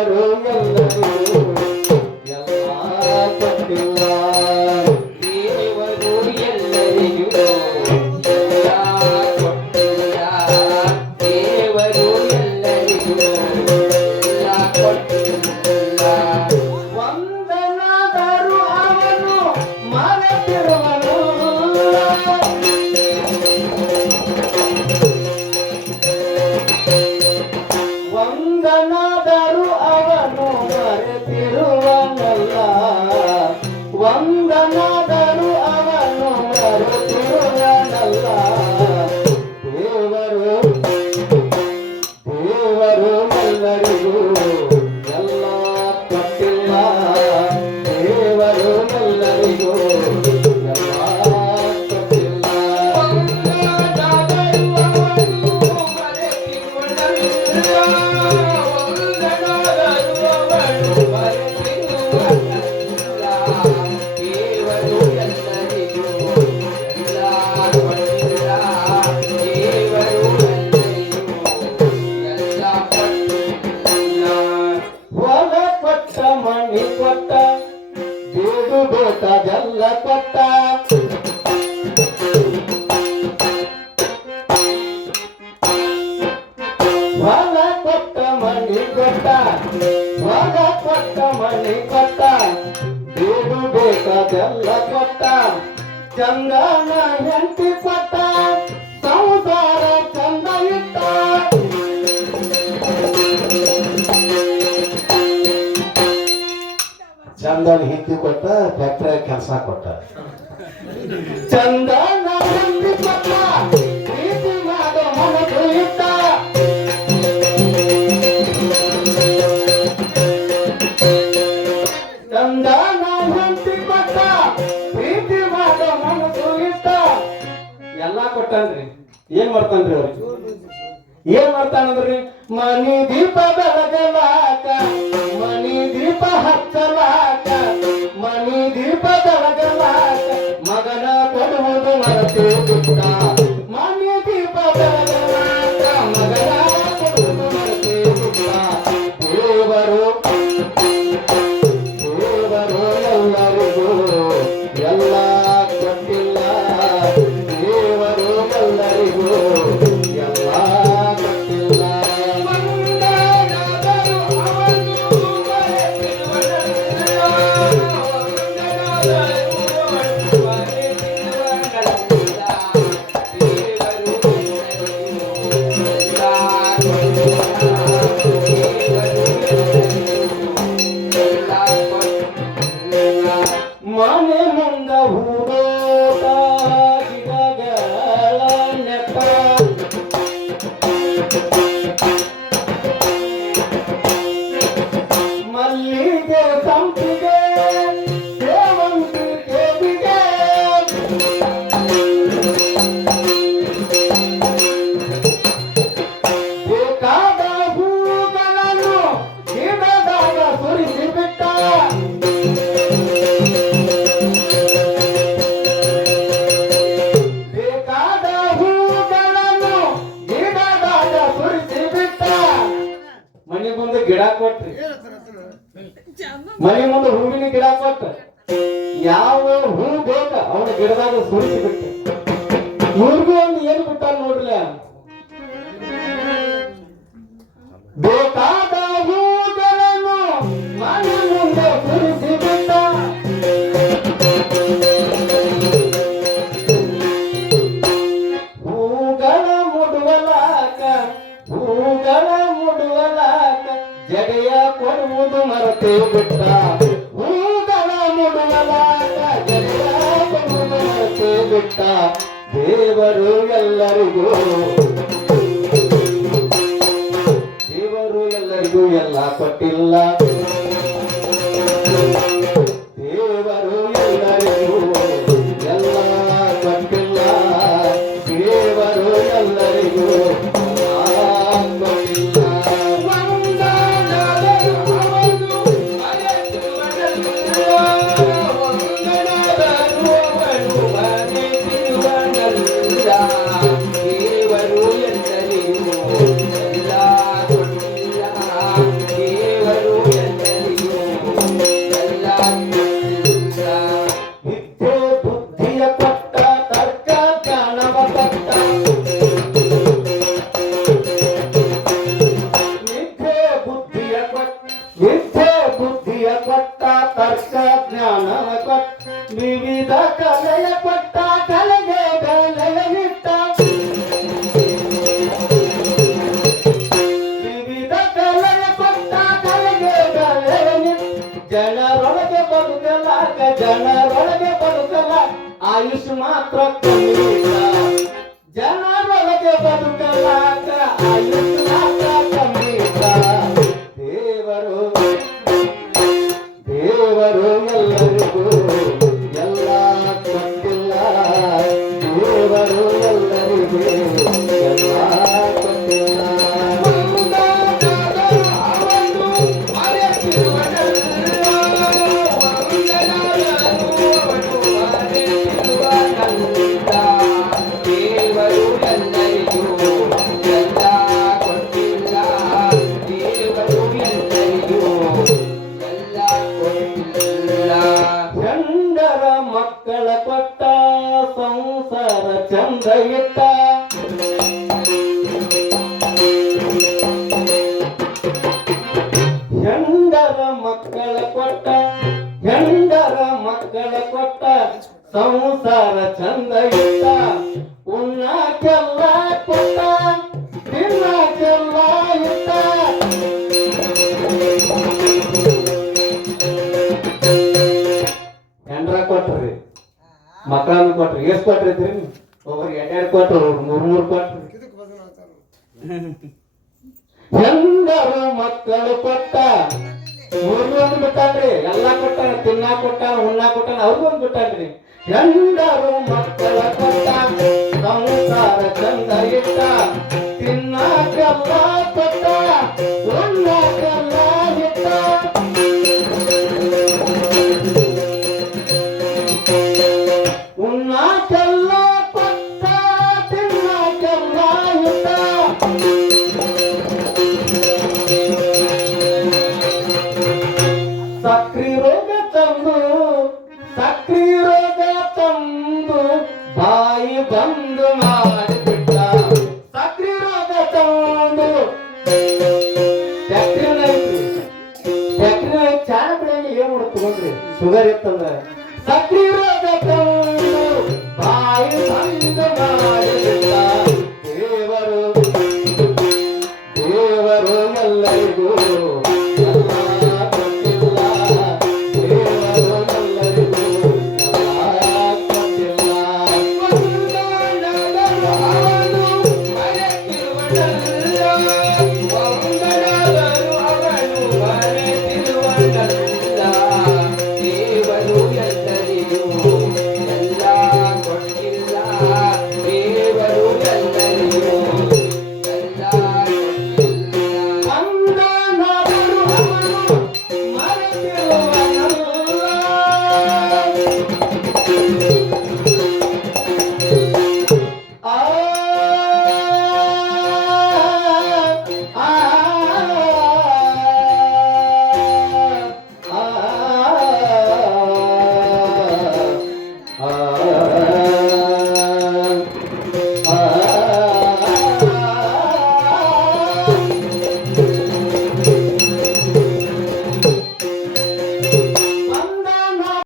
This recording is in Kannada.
ಎಲ್ಲರೂ ಎಲ್ಲರೂ ದೇಶದೆಲ್ಲ ಕೊಟ್ಟ ಚಂದನ ಹೆಂತಿ ಕೊಟ್ಟ ಸಂಸಾರ ಚಂದ ಇಟ್ಟ ಚಂದನ ಹೆಂಡತಿ ಕೊಟ್ಟ ಫ್ಯಾಕ್ಟರಿ ಕೆಲಸ ಕೊಟ್ಟ ಚಂದ ಏನ್ ಮಾಡ್ತಾನಂದ್ರಿ ಮನಿ ದೀಪ ಬೆಳಗಲಾಕ ಮನಿ ದೀಪ ಹಚ್ಚಲಾಕ ಮನಿ ದೀಪ ಬೆಳಗಲಾಕ ಮಗನ ಕೊಡುವುದು ಮರೆತು ಬಿಟ್ಟ Yeah. ಮನೆ ಮುಂದೆ ಹೂವಿನ ಗಿಡ ಕೊಟ್ಟು. ಯಾವ ಹೂ ಬೇಕ ಅವನ ಗಿಡದಾಗ ಸುರಿಸಿ ಬಿಟ್ಟು ಇವ್ರಿಗೂ ಒಂದು ಏನು ಬಿಟ್ಟ ನೋಡ್ರಲ್ಲ ಬೇಕಾದ ಹೂಗಳನ್ನು ದೇವರು ಎಲ್ಲರಿಗೂ ದೇವರು ಎಲ್ಲರಿಗೂ ಎಲ್ಲ ಕೊಟ್ಟಿಲ್ಲ ವಿವಿಧ ಕಲೆಯ ಕೊಟ್ಟ ಕಲೆಗೆ ಬೆಲೆಯಿಟ್ಟ ವಿವಿಧ ಕಲೆಯ ಕೊಟ್ಟ ಕಲೆಗೆ ಬೆಲೆಯಿಟ್ಟ ಜನರೊಳಗೆ ಬದುಕಲಾಗ, ಜನರೊಳಗೆ ಬದುಕಲ ಆಯುಷ್ ಮಾತ್ರ. ಕಮ್ಮಿ ಮಕ್ಕಳ ಕೊಟ್ಟ ಸಂಸಾರ ಚಂದ ಇಟ್ಟ ಉಣ್ಣಕ್ಕೆಲ್ಲ ಕೊಟ್ಟ ತಿನ್ನಕ್ಕೆಲ್ಲ ಇಟ್ಟ. ಹೆಂಡ್ರ ಕೊಟ್ರಿ? ಮಕ್ಕಳನ್ನು ಕೊಟ್ರಿ? ಎಷ್ಟು ಕೊಟ್ರಿ ಐತ್ರಿ ಒಬ್ಬರಿಗೆ ಎರಡೆರಡು ಕೊಟ್ರು ಮೂರು ಮೂರು ಕೊಟ್ರಿ. ಹೆಂಡರು ಮಕ್ಕಳು ಕೊಟ್ಟ? ಮೂರು ಒಂದು ಬಿಟ್ಟಾನ್ರಿ ಎಲ್ಲ ಕೊಟ್ಟಾನ, ತಿನ್ನ ಕೊಟ್ಟಾನ ಉಣ್ಣ ಕೊಟ್ಟಾನ, ಅವ್ರಿಗೂ ಒಂದು ಬಿಟ್ಟಾನ್ರಿ ಎಲ್ಲರೂ ಮಕ್ಕಳ ಕೊಟ್ಟ ಸಂಸಾರ ಚಂದ ಇಟ್ಟ ತಿನ್ನಕ್ಕೆಲ್ಲ ಕೊಟ್ಟ ಬಂದು ಮಾಡಿಬಿಟ್ಟ. ಸಕ್ರಿ ರೋಗ ತಂದು ಫ್ಯಾಕ್ಟ್ರಿನ ಐತ್ರಿ. ಫ್ಯಾಕ್ಟ್ರಿನ ಚಾ ಕುಡಿಯಾಗ ಏನ್ ಮಾಡಿ ತಗೊಂಡ್ರಿ ಶುಗರ್ ಇತ್ತಂದ್ರೆ. ಸಕ್ರಿ ರೋಗ ತಂದು